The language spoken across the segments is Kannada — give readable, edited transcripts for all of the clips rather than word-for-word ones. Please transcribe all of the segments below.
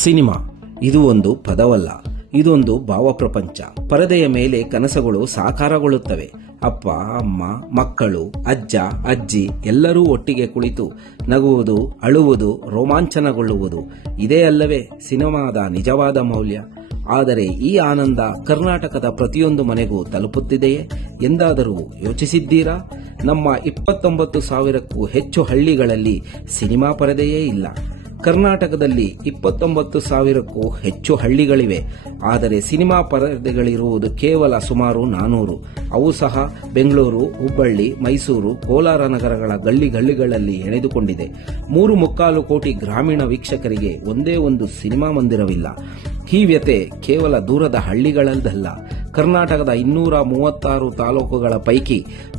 ಸಿನಿಮಾ ಇದು ಒಂದು ಪದವಲ್ಲ, ಇದೊಂದು ಭಾವಪ್ರಪಂಚ. ಪರದೆಯ ಮೇಲೆ ಕನಸುಗಳು ಸಾಕಾರಗೊಳ್ಳುತ್ತವೆ. ಅಪ್ಪ, ಅಮ್ಮ, ಮಕ್ಕಳು, ಅಜ್ಜ, ಅಜ್ಜಿ ಎಲ್ಲರೂ ಒಟ್ಟಿಗೆ ಕುಳಿತು ನಗುವುದು, ಅಳುವುದು, ರೋಮಾಂಚನಗೊಳ್ಳುವುದು ಇದೇ ಅಲ್ಲವೇ ಸಿನಿಮಾದ ನಿಜವಾದ ಮೌಲ್ಯ. ಆದರೆ ಈ ಆನಂದ ಕರ್ನಾಟಕದ ಪ್ರತಿಯೊಂದು ಮನೆಗೂ ತಲುಪುತ್ತಿದೆಯೇ ಎಂದಾದರೂ ಯೋಚಿಸಿದ್ದೀರಾ? ನಮ್ಮ 29,000ಕ್ಕೂ ಹೆಚ್ಚು ಹಳ್ಳಿಗಳಲ್ಲಿ ಸಿನಿಮಾ ಪರದೆಯೇ ಇಲ್ಲ. ಕರ್ನಾಟಕದಲ್ಲಿ 29,000ಕ್ಕೂ ಹೆಚ್ಚು ಹಳ್ಳಿಗಳಿವೆ. ಆದರೆ ಸಿನಿಮಾ ಪರದೆಗಳಿರುವುದು ಕೇವಲ ಸುಮಾರು 400. ಅವು ಸಹ ಬೆಂಗಳೂರು, ಹುಬ್ಬಳ್ಳಿ, ಮೈಸೂರು, ಕೋಲಾರ ನಗರಗಳ ಗಲ್ಲಿಗಳಲ್ಲಿ ಹೆಣೆದುಕೊಂಡಿದೆ. 3.25 ಕೋಟಿ ಗ್ರಾಮೀಣ ವೀಕ್ಷಕರಿಗೆ ಒಂದೇ ಒಂದು ಸಿನಿಮಾ ಮಂದಿರವಿಲ್ಲ. ಈ ವ್ಯತೆ ಕೇವಲ ದೂರದ ಹಳ್ಳಿಗಳದ್ದಲ್ಲ. ಕರ್ನಾಟಕದ 236 ತಾಲೂಕುಗಳ ಪೈಕಿ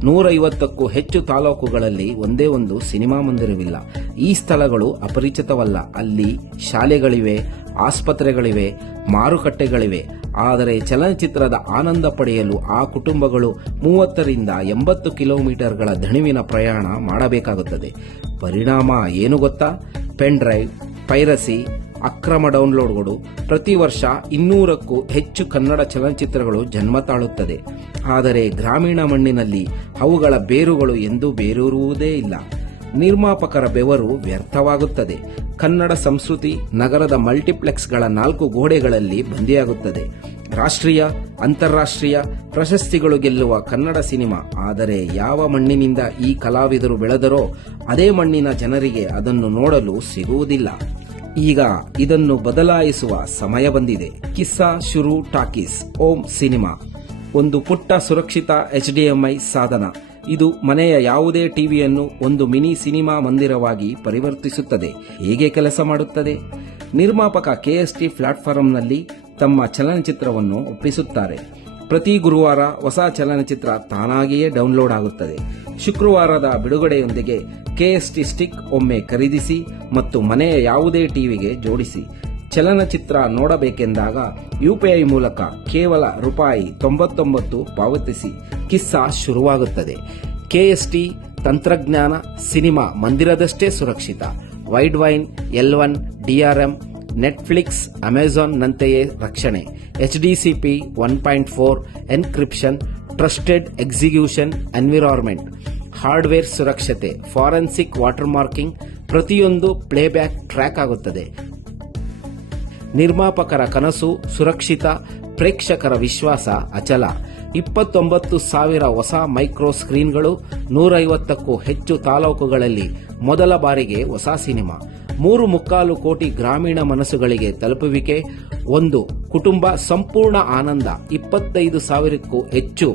150ಕ್ಕೂ ಹೆಚ್ಚು ತಾಲೂಕುಗಳಲ್ಲಿ ಒಂದೇ ಒಂದು ಸಿನಿಮಾ ಮಂದಿರವಿಲ್ಲ. ಈ ಸ್ಥಳಗಳು ಅಪರಿಚಿತವಲ್ಲ. ಅಲ್ಲಿ ಶಾಲೆಗಳಿವೆ, ಆಸ್ಪತ್ರೆಗಳಿವೆ, ಮಾರುಕಟ್ಟೆಗಳಿವೆ. ಆದರೆ ಚಲನಚಿತ್ರದ ಆನಂದ ಪಡೆಯಲು ಆ ಕುಟುಂಬಗಳು 30ರಿಂದ 80 ಕಿಲೋಮೀಟರ್ಗಳ ದಣಿವಿನ ಪ್ರಯಾಣ ಮಾಡಬೇಕಾಗುತ್ತದೆ. ಪರಿಣಾಮ ಏನು ಗೊತ್ತಾ? ಪೆನ್ ಡ್ರೈವ್, ಪೈರಸಿ, ಅಕ್ರಮ ಡೌನ್ಲೋಡ್ಗಳು. ಪ್ರತಿ ವರ್ಷ 200ಕ್ಕೂ ಹೆಚ್ಚು ಕನ್ನಡ ಚಲನಚಿತ್ರಗಳು ಜನ್ಮ ತಾಳುತ್ತದೆ. ಆದರೆ ಗ್ರಾಮೀಣ ಮಣ್ಣಿನಲ್ಲಿ ಅವುಗಳ ಬೇರುಗಳು ಎಂದೂ ಬೇರೂರುವುದೇ ಇಲ್ಲ. ನಿರ್ಮಾಪಕರ ಬೆವರು ವ್ಯರ್ಥವಾಗುತ್ತದೆ. ಕನ್ನಡ ಸಂಸ್ಕೃತಿ ನಗರದ ಮಲ್ಟಿಪ್ಲೆಕ್ಸ್ಗಳ 4 ಗೋಡೆಗಳಲ್ಲಿ ಬಂದಿಯಾಗುತ್ತದೆ. ರಾಷ್ಟ್ರೀಯ, ಅಂತಾರಾಷ್ಟ್ರೀಯ ಪ್ರಶಸ್ತಿಗಳು ಗೆಲ್ಲುವ ಕನ್ನಡ ಸಿನಿಮಾ. ಆದರೆ ಯಾವ ಮಣ್ಣಿನಿಂದ ಈ ಕಲಾವಿದರು ಬೆಳೆದರೋ ಅದೇ ಮಣ್ಣಿನ ಜನರಿಗೆ ಅದನ್ನು ನೋಡಲು ಸಿಗುವುದಿಲ್ಲ. ಈಗ ಇದನ್ನು ಬದಲಾಯಿಸುವ ಸಮಯ ಬಂದಿದೆ. ಕಿಸ್ಸಾ ಶುರು ಟಾಕೀಸ್ ಓಂ ಸಿನಿಮಾ ಒಂದು ಪುಟ್ಟ ಸುರಕ್ಷಿತ HDMI ಸಾಧನ. ಇದು ಮನೆಯ ಯಾವುದೇ ಟಿವಿಯನ್ನು ಒಂದು ಮಿನಿ ಸಿನಿಮಾ ಮಂದಿರವಾಗಿ ಪರಿವರ್ತಿಸುತ್ತದೆ. ಹೇಗೆ ಕೆಲಸ ಮಾಡುತ್ತದೆ? ನಿರ್ಮಾಪಕ KST ಪ್ಲಾಟ್ಫಾರ್ಮ್ನಲ್ಲಿ ತಮ್ಮ ಚಲನಚಿತ್ರವನ್ನು ಒಪ್ಪಿಸುತ್ತಾರೆ. ಪ್ರತಿ ಗುರುವಾರ ಹೊಸ ಚಲನಚಿತ್ರ ತಾನಾಗಿಯೇ ಡೌನ್ಲೋಡ್ ಆಗುತ್ತದೆ. ಶುಕ್ರವಾರದ ಬಿಡುಗಡೆಯೊಂದಿಗೆ KST ಸ್ಟಿಕ್ ಒಮ್ಮೆ ಖರೀದಿಸಿ ಮತ್ತು ಮನೆಯ ಯಾವುದೇ ಟಿವಿಗೆ ಜೋಡಿಸಿ. ಚಲನಚಿತ್ರ ನೋಡಬೇಕೆಂದಾಗ UPI ಮೂಲಕ ಕೇವಲ ₹99 ಪಾವತಿಸಿ. ಕಿಸ್ಸಾ ಶುರುವಾಗುತ್ತದೆ. KST ತಂತ್ರಜ್ಞಾನ ಸಿನಿಮಾ ಮಂದಿರದಷ್ಟೇ ಸುರಕ್ಷಿತ. Widevine, L1, DRM, Netflix, Amazon ನಂತೆಯೇ ರಕ್ಷಣೆ. HDCP 1.4 encryption, trusted execution environment, hardware ಸುರಕ್ಷತೆ, ಫಾರೆನ್ಸಿಕ್ ವಾಟರ್ ಮಾರ್ಕಿಂಗ್. ಪ್ರತಿಯೊಂದು ಪ್ಲೇಬ್ಯಾಕ್ ಟ್ರ್ಯಾಕ್ ಆಗುತ್ತದೆ. ನಿರ್ಮಾಪಕರ ಕನಸು ಸುರಕ್ಷಿತ, ಪ್ರೇಕ್ಷಕರ ವಿಶ್ವಾಸ ಅಚಲ. 29,000 ಹೊಸ ಮೈಕ್ರೋ ಸ್ಕ್ರೀನ್ಗಳು, 150ಕ್ಕೂ ಹೆಚ್ಚು ತಾಲೂಕುಗಳಲ್ಲಿ ಮೊದಲ ಬಾರಿಗೆ ಹೊಸ ಸಿನಿಮಾ. 3.25 ಕೋಟಿ ಗ್ರಾಮೀಣ ಮನಸ್ಸುಗಳಿಗೆ ತಲುಪುವಿಕೆ. ಒಂದು ಕುಟುಂಬ ಸಂಪೂರ್ಣ ಆನಂದ. 25,000ಕ್ಕೂ ಹೆಚ್ಚು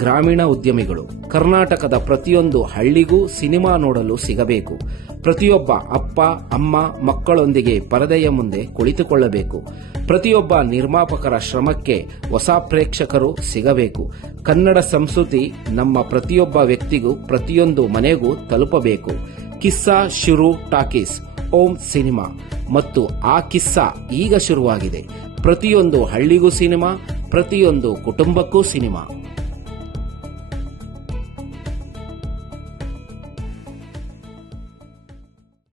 ಗ್ರಾಮೀಣ ಉದ್ಯಮಿಗಳು. ಕರ್ನಾಟಕದ ಪ್ರತಿಯೊಂದು ಹಳ್ಳಿಗೂ ಸಿನಿಮಾ ನೋಡಲು ಸಿಗಬೇಕು. ಪ್ರತಿಯೊಬ್ಬ ಅಪ್ಪ, ಅಮ್ಮ ಮಕ್ಕಳೊಂದಿಗೆ ಪರದೆಯ ಮುಂದೆ ಕುಳಿತುಕೊಳ್ಳಬೇಕು. ಪ್ರತಿಯೊಬ್ಬ ನಿರ್ಮಾಪಕರ ಶ್ರಮಕ್ಕೆ ಹೊಸ ಪ್ರೇಕ್ಷಕರು ಸಿಗಬೇಕು. ಕನ್ನಡ ಸಂಸ್ಕೃತಿ ನಮ್ಮ ಪ್ರತಿಯೊಬ್ಬ ವ್ಯಕ್ತಿಗೂ, ಪ್ರತಿಯೊಂದು ಮನೆಗೂ ತಲುಪಬೇಕು. ಕಿಸ್ಸಾ ಶುರು ಟಾಕೀಸ್ ಓಂ ಸಿನಿಮಾ. ಮತ್ತು ಆ ಕಿಸ್ಸಾ ಈಗ ಶುರುವಾಗಿದೆ. ಪ್ರತಿಯೊಂದು ಹಳ್ಳಿಗೂ ಸಿನಿಮಾ, ಪ್ರತಿಯೊಂದು ಕುಟುಂಬಕ್ಕೂ ಸಿನಿಮಾ.